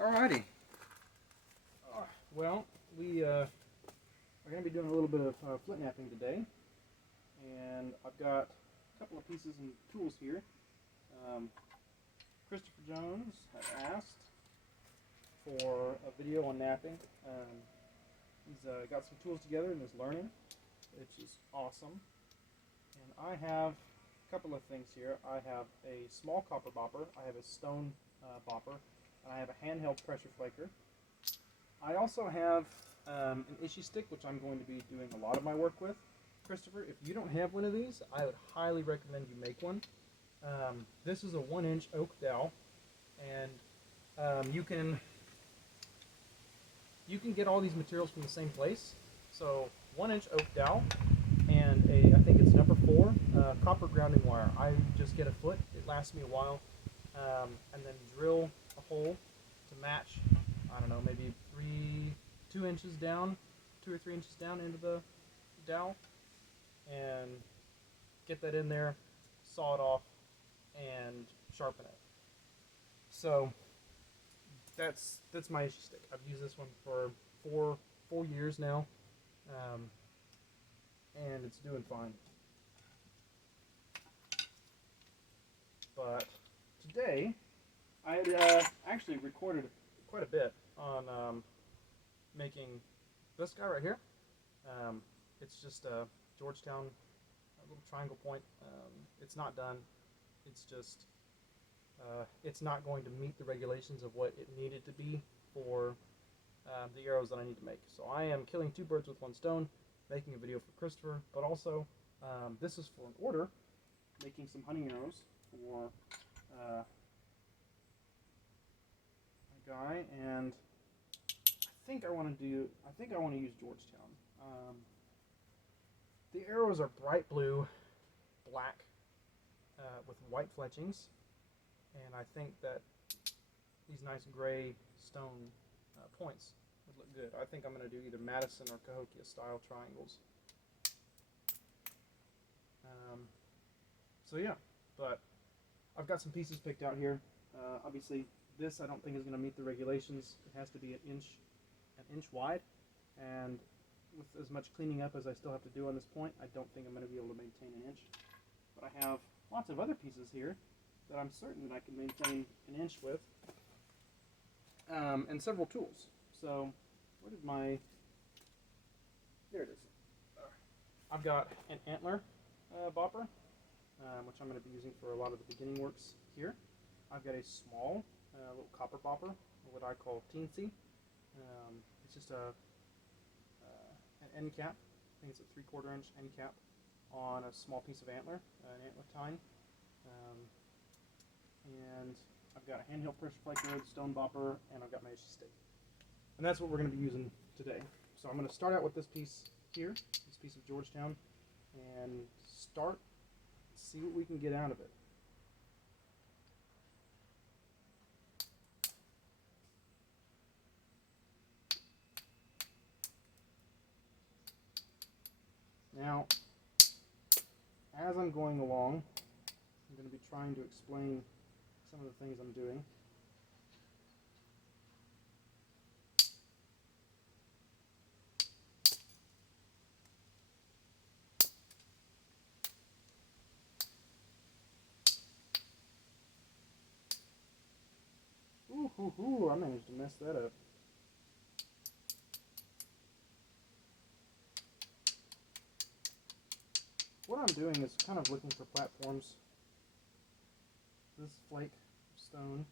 Alrighty. Well, we are going to be doing a little bit of flint knapping today, and I've got a couple of pieces and tools here. Christopher Jones had asked for a video on knapping. He's got some tools together and is learning, which is awesome. And I have a couple of things here. I have a small copper bopper, I have a stone bopper, and I have a handheld pressure flaker. I also have an issue stick, which I'm going to be doing a lot of my work with. Christopher, if you don't have one of these, I would highly recommend you make one. This is a 1-inch oak dowel, and you can get all these materials from the same place. So 1-inch oak dowel and I think it's number 4 copper grounding wire. I just get a foot, it lasts me a while, and then drill a hole to match, I don't know, maybe 2 inches down, 2 or 3 inches down into the dowel, and get that in there, saw it off, and sharpen it. So that's my issue stick. I've used this one for four years now, and it's doing fine. But today, I had actually recorded quite a bit on making this guy right here. It's just a Georgetown, a little triangle point. It's not done. It's just it's not going to meet the regulations of what it needed to be for the arrows that I need to make. So I am killing 2 birds with 1 stone, making a video for Christopher, but also this is for an order, making some hunting arrows for a guy, and I think I want to use Georgetown. The arrows are bright blue, black, with white fletchings, and I think that these nice gray stone points would look good. I think I'm going to do either Madison or Cahokia style triangles. So yeah, but I've got some pieces picked out here. Obviously, this I don't think is going to meet the regulations. It has to be an inch wide, and with as much cleaning up as I still have to do on this point, I don't think I'm going to be able to maintain an inch. But I have lots of other pieces here that I'm certain that I can maintain an inch with, and several tools. So where did my, there it is. I've got an antler bopper, which I'm going to be using for a lot of the beginning works here. I've got a small little copper bopper, what I call teensy. It's just an end cap. I think it's a 3/4 inch end cap on a small piece of antler, an antler tine. And I've got a handheld pressure flaker, stone bopper, and I've got my issue stick. And that's what we're going to be using today. So I'm going to start out with this piece here, this piece of Georgetown, and see what we can get out of it. Now, as I'm going along, I'm going to be trying to explain some of the things I'm doing. Ooh, I managed to mess that up. What I'm doing is kind of looking for platforms. This flake stone.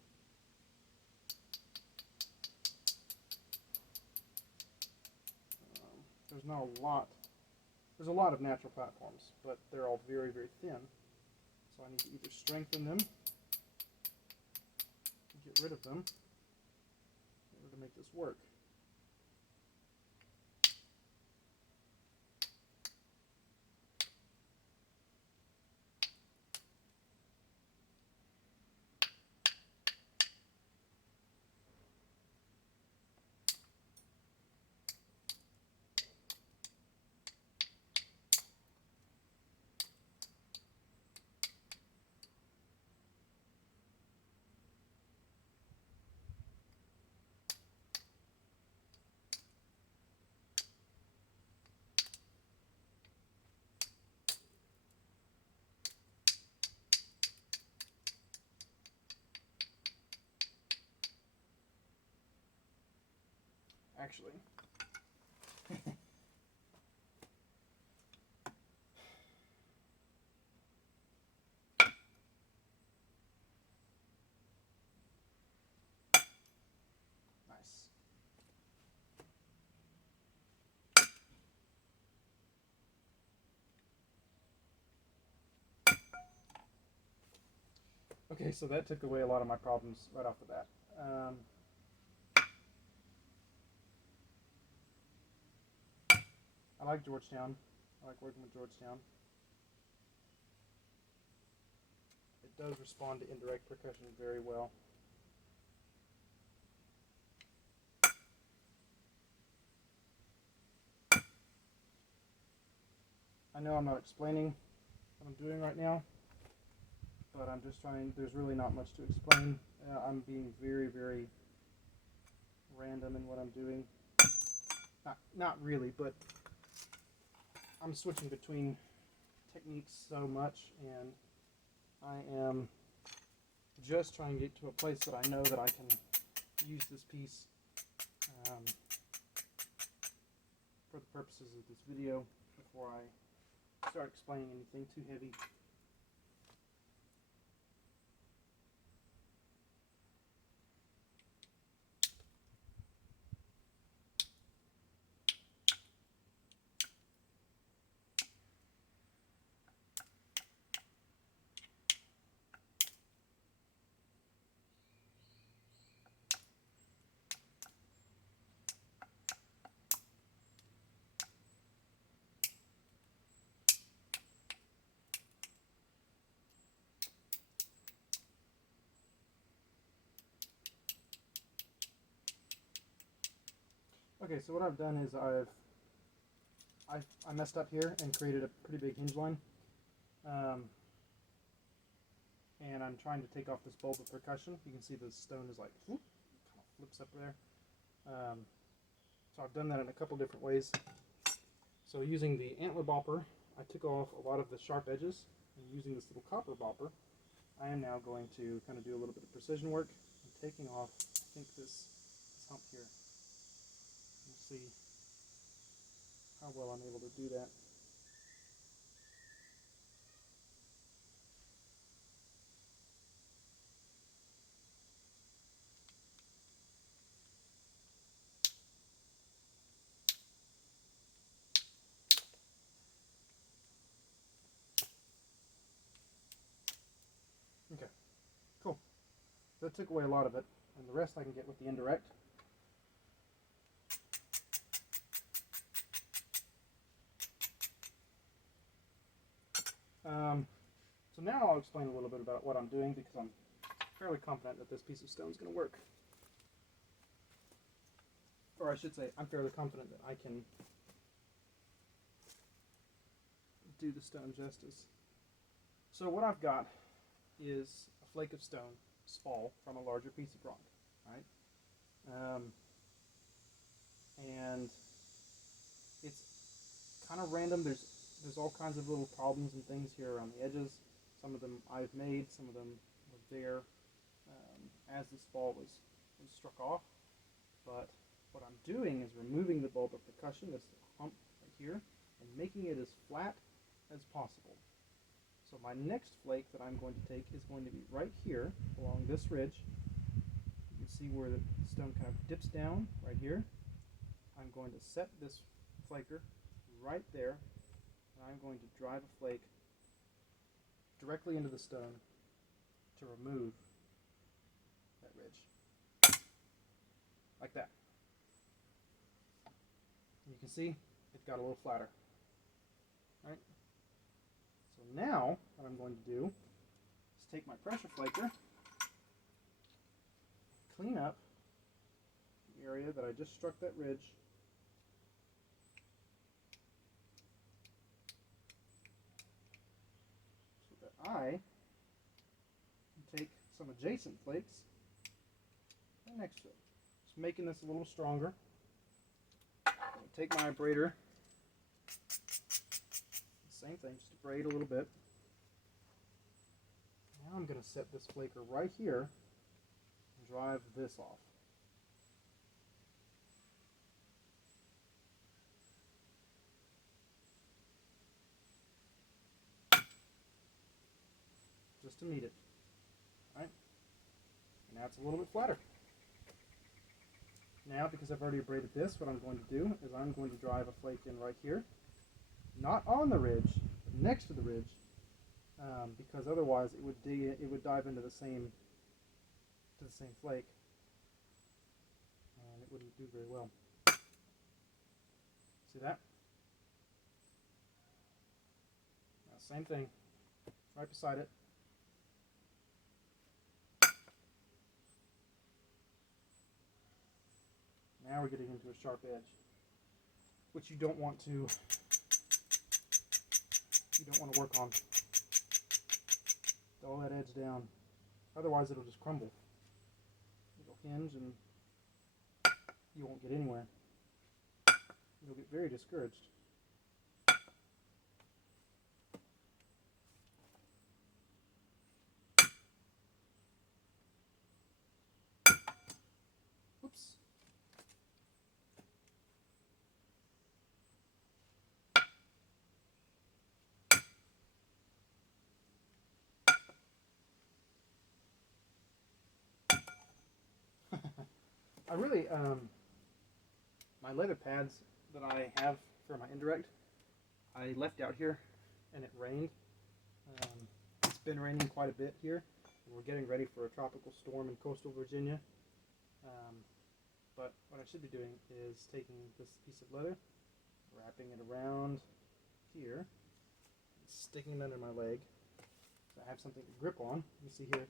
There's a lot of natural platforms, but they're all very, very thin. So I need to either strengthen them, get rid of them, in order to make this work. actually. Nice. Okay, so that took away a lot of my problems right off the bat. I like Georgetown. I like working with Georgetown. It does respond to indirect percussion very well. I know I'm not explaining what I'm doing right now, but I'm just trying, there's really not much to explain. I'm being very, very random in what I'm doing. Not really, but I'm switching between techniques so much, and I am just trying to get to a place that I know that I can use this piece for the purposes of this video before I start explaining anything too heavy. Okay, so what I've done is I messed up here and created a pretty big hinge line. And I'm trying to take off this bulb of percussion. You can see the stone is like, whoop, kind of flips up there. So I've done that in a couple different ways. So using the antler bopper, I took off a lot of the sharp edges, and using this little copper bopper, I am now going to kind of do a little bit of precision work. I'm taking off, I think, this hump here. We'll see how well I'm able to do that. Okay, cool. So that took away a lot of it, and the rest I can get with the indirect. So now I'll explain a little bit about what I'm doing, because I'm fairly confident that this piece of stone is going to work. Or I should say, I'm fairly confident that I can do the stone justice. So what I've got is a flake of stone small from a larger piece of rock, right? And it's kind of random. There's all kinds of little problems and things here around the edges. Some of them I've made, some of them were there as this ball was struck off. But what I'm doing is removing the bulb of percussion, this hump right here, and making it as flat as possible. So my next flake that I'm going to take is going to be right here along this ridge. You can see where the stone kind of dips down right here. I'm going to set this flaker right there, and I'm going to drive a flake directly into the stone to remove that ridge. Like that. You can see it got a little flatter. Right? So now what I'm going to do is take my pressure flaker, clean up the area that I just struck that ridge, so that I can take some adjacent flakes right next to it. Just making this a little stronger. Take my braider, same thing, just braid a little bit. Now I'm going to set this flaker right here and drive this off. just to meet it. Right? And now it's a little bit flatter. Now, because I've already abraded this, what I'm going to do is I'm going to drive a flake in right here. Not on the ridge, but next to the ridge, because otherwise it would dive into the same flake, and it wouldn't do very well. See that? Now, same thing, right beside it. Now we're getting into a sharp edge, which you don't want to work on. Dull that edge down, otherwise it'll just crumble. It'll hinge and you won't get anywhere. You'll get very discouraged. Oops. I really, my leather pads that I have for my indirect, I left out here and it rained. It's been raining quite a bit here, and we're getting ready for a tropical storm in coastal Virginia. But what I should be doing is taking this piece of leather, wrapping it around here, and sticking it under my leg, so I have something to grip on. You see here,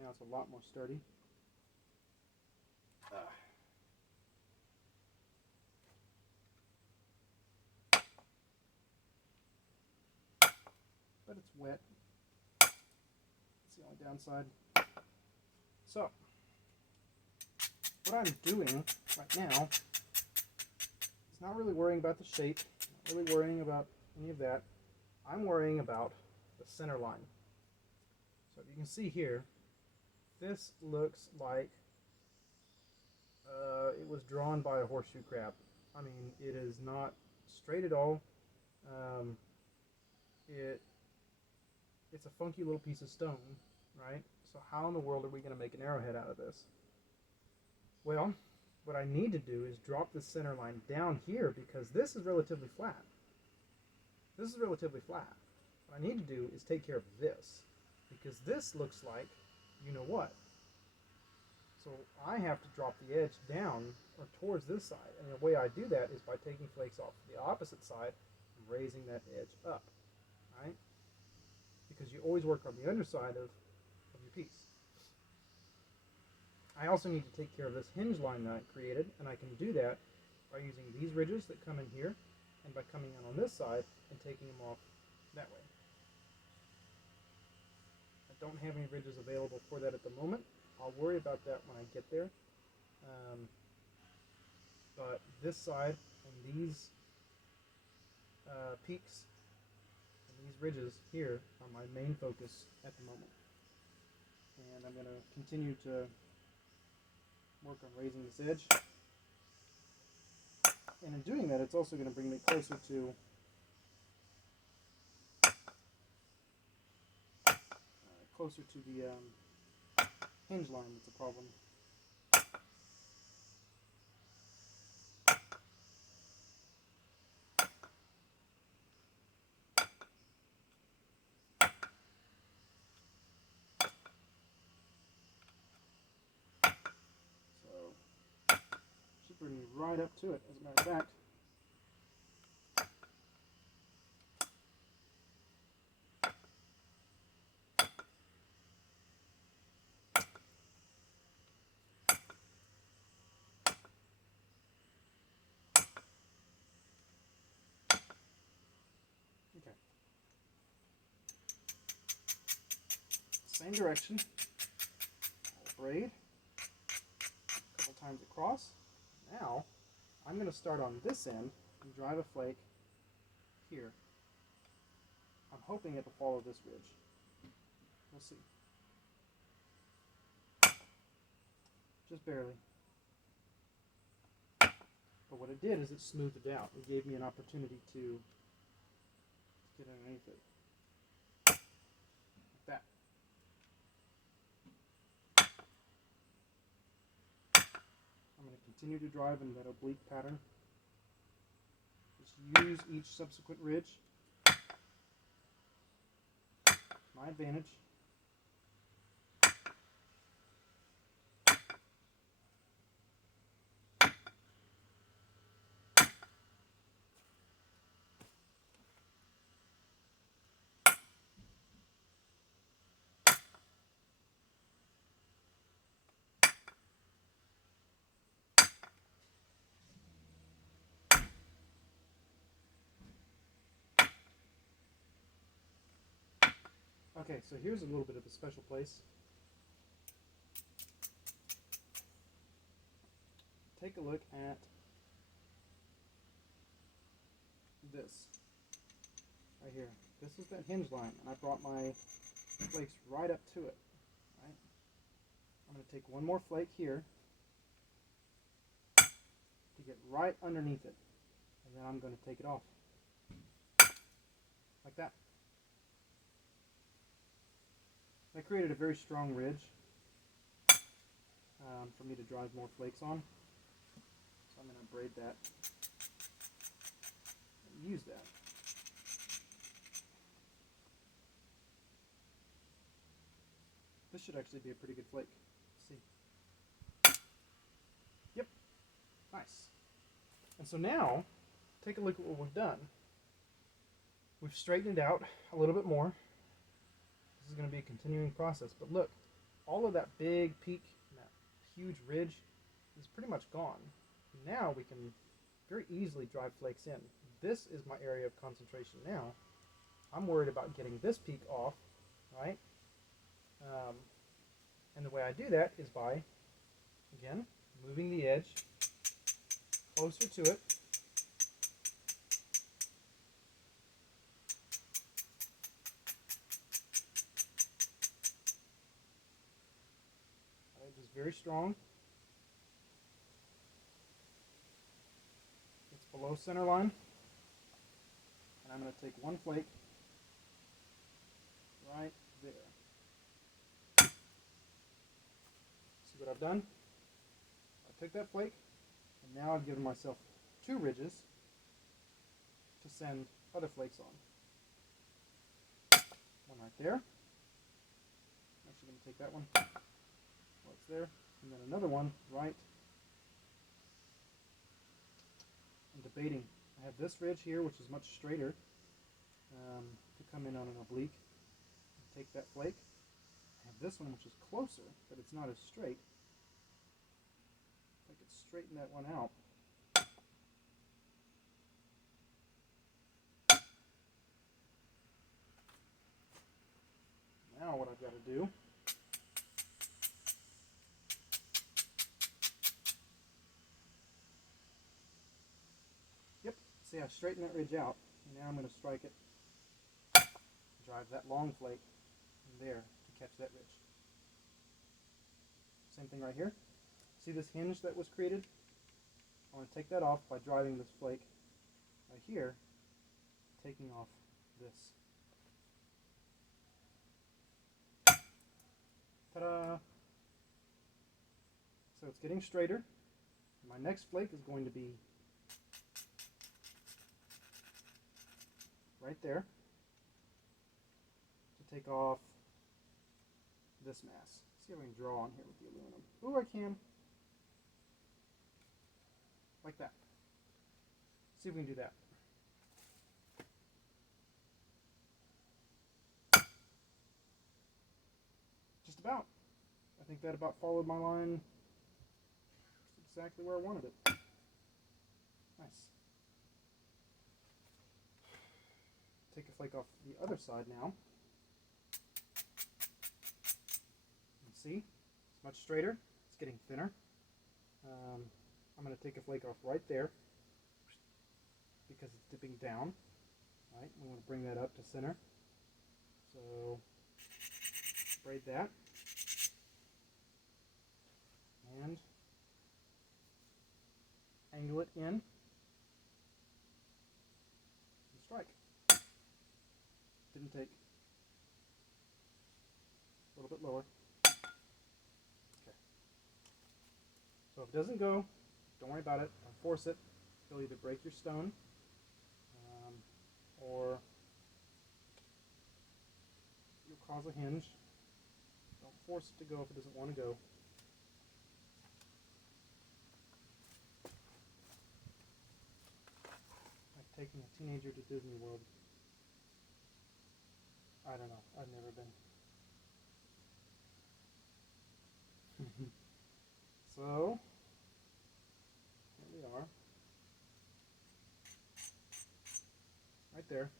now it's a lot more sturdy. But it's wet. That's the only downside. So, what I'm doing right now is not really worrying about the shape, not really worrying about any of that. I'm worrying about the center line. So if you can see here, this looks like it was drawn by a horseshoe crab. I mean, it is not straight at all. It's a funky little piece of stone, right? So how in the world are we going to make an arrowhead out of this? Well, what I need to do is drop the center line down here because this is relatively flat. This is relatively flat. What I need to do is take care of this because this looks like you know what. So I have to drop the edge down or towards this side, and the way I do that is by taking flakes off the opposite side and raising that edge up, right? Because you always work on the underside of your piece. I also need to take care of this hinge line that I created, and I can do that by using these ridges that come in here and by coming in on this side and taking them off that way. I don't have any ridges available for that at the moment. I'll worry about that when I get there. But this side and these peaks and these ridges here are my main focus at the moment. And I'm going to continue to work on raising this edge. And in doing that, it's also going to bring me closer to the hinge line that's a problem. So, should bring me right up to it, as a matter of fact. Okay. Same direction. I'll braid a couple times across. Now, I'm going to start on this end and drive a flake here. I'm hoping it will follow this ridge. We'll see. Just barely. But what it did is it smoothed it out. It gave me an opportunity to get underneath it. Like that. continue to drive in that oblique pattern. Just use each subsequent ridge to my advantage. Okay, so here's a little bit of a special place. Take a look at this right here. This is that hinge line, and I brought my flakes right up to it. Right? I'm going to take one more flake here to get right underneath it, and then I'm going to take it off like that. That created a very strong ridge for me to drive more flakes on. So I'm going to braid that and use that. This should actually be a pretty good flake. Let's see. Yep. Nice. And so now, take a look at what we've done. We've straightened it out a little bit more. This is going to be a continuing process. But look, all of that big peak, that huge ridge is pretty much gone. Now we can very easily drive flakes in. This is my area of concentration now. I'm worried about getting this peak off, right? And the way I do that is by, again, moving the edge closer to it. It is very strong. It's below center line. And I'm going to take one flake right there. See what I've done? I took that flake, and now I've given myself two ridges to send other flakes on. One right there. I'm actually going to take that one while it's there, and then another one right. I'm debating. I have this ridge here, which is much straighter, to come in on an oblique. Take that flake. I have this one, which is closer, but it's not as straight. If I could straighten that one out. Now what I've got to do see, I straightened that ridge out, and now I'm going to strike it, drive that long flake in there to catch that ridge. Same thing right here. See this hinge that was created? I want to take that off by driving this flake right here, taking off this. Ta-da! So it's getting straighter. My next flake is going to be right there to take off this mass. See if I can draw on here with the aluminum. Ooh, I can. Like that. See if we can do that. Just about. I think that about followed my line exactly where I wanted it. Nice. Take a flake off the other side now. And see, it's much straighter. It's getting thinner. I'm going to take a flake off right there because it's dipping down. Right, we want to bring that up to center. So braid that and angle it in and strike. Didn't take. A little bit lower. Okay. So if it doesn't go don't worry about it. Don't force it. You'll either break your stone or you'll cause a hinge. Don't force it to go if it doesn't want to go. Like taking a teenager to Disney World. I don't know. I've never been. So, here we are. Right there.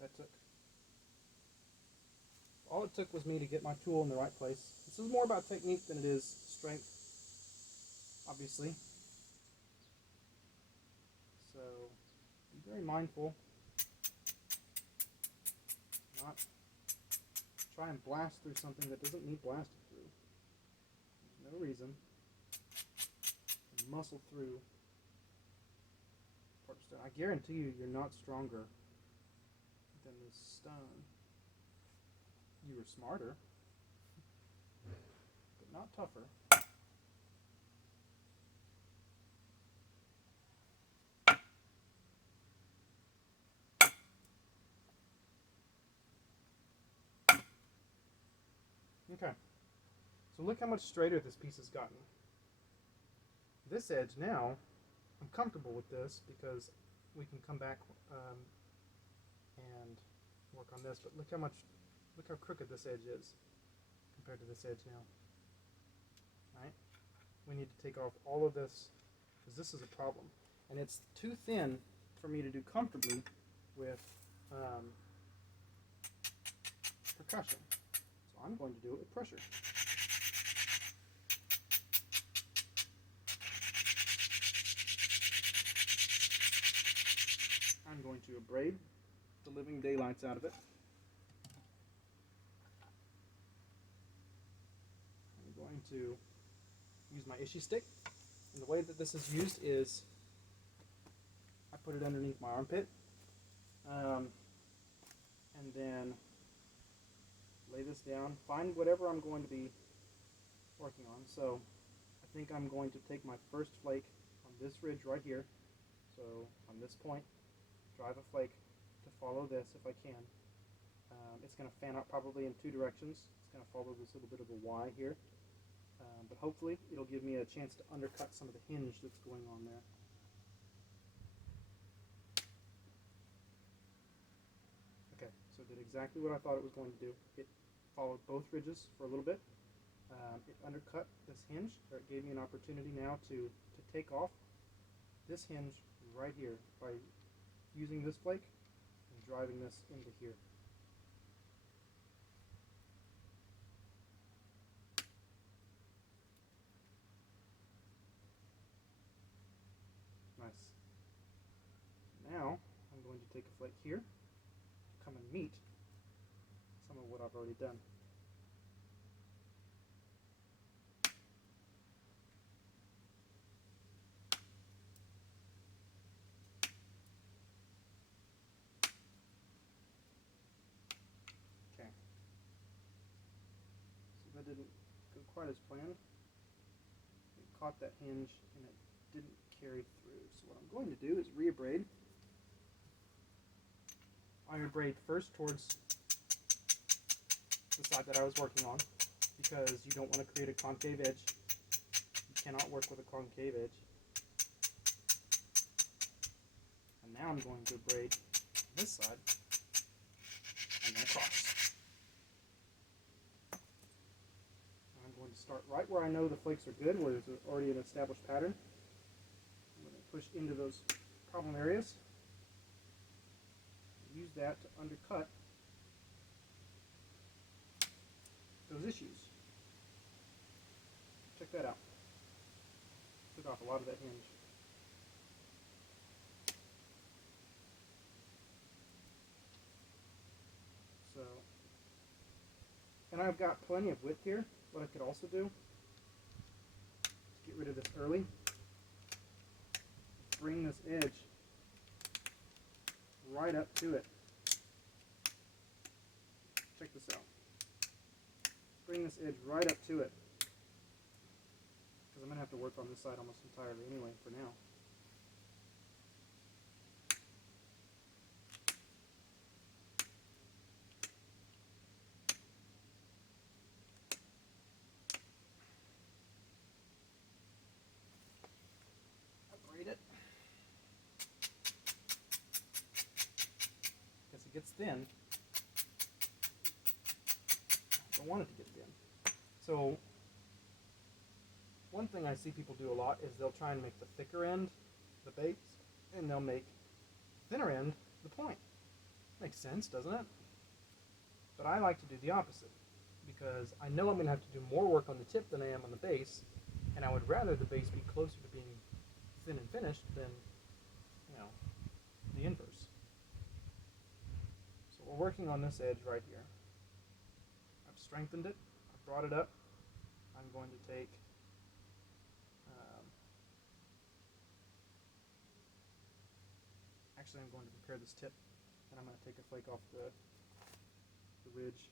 That took. All it took was me to get my tool in the right place. This is more about technique than it is strength, obviously. So, be very mindful. Not try and blast through something that doesn't need blasting through. There's no reason to muscle through part of stone. I guarantee you, you're not stronger than this stone. You were smarter, but not tougher. Okay, so look how much straighter this piece has gotten. This edge now, I'm comfortable with this because we can come back and work on this, but look how crooked this edge is compared to this edge now. Right? We need to take off all of this because this is a problem. And it's too thin for me to do comfortably with percussion. So I'm going to do it with pressure. I'm going to abrade the living daylights out of it. I'm going to use my issue stick. And the way that this is used is I put it underneath my armpit and then lay this down. Find whatever I'm going to be working on. So I think I'm going to take my first flake on this ridge right here. So on this point, drive a flake to follow this if I can. It's going to fan out probably in two directions. It's going to follow this little bit of a Y here. But hopefully it'll give me a chance to undercut some of the hinge that's going on there. Okay, so it did exactly what I thought it was going to do. It followed both ridges for a little bit. It undercut this hinge, or it gave me an opportunity now to take off this hinge right here by using this flake and driving this into here. Nice. Now I'm going to take a flake here, come and meet some of what I've already done. Okay. So that didn't go quite as planned. It caught that hinge and it didn't carry through. So what I'm going to do is re-abrade. I abrade first towards the side that I was working on because you don't want to create a concave edge. You cannot work with a concave edge. And now I'm going to abrade on this side and then across. And I'm going to start right where I know the flakes are good, where there's already an established pattern. I'm going to push into those problem areas. Use that to undercut those issues. Check that out. Took off a lot of that hinge. So, and I've got plenty of width here. What I could also do is get rid of this early. Bring this edge right up to it. Check this out. bring this edge right up to it, because I'm going to have to work on this side almost entirely anyway for now. Braid it. Because it gets thin. I don't want it to get thin. So one thing I see people do a lot is they'll try and make the thicker end the base, and they'll make the thinner end the point. Makes sense, doesn't it? But I like to do the opposite, because I know I'm going to have to do more work on the tip than I am on the base, and I would rather the base be closer to being thin and finished than, you know, the inverse. So we're working on this edge right here. I've strengthened it, I've brought it up. I'm going to take actually I'm going to prepare this tip, and I'm going to take a flake off the ridge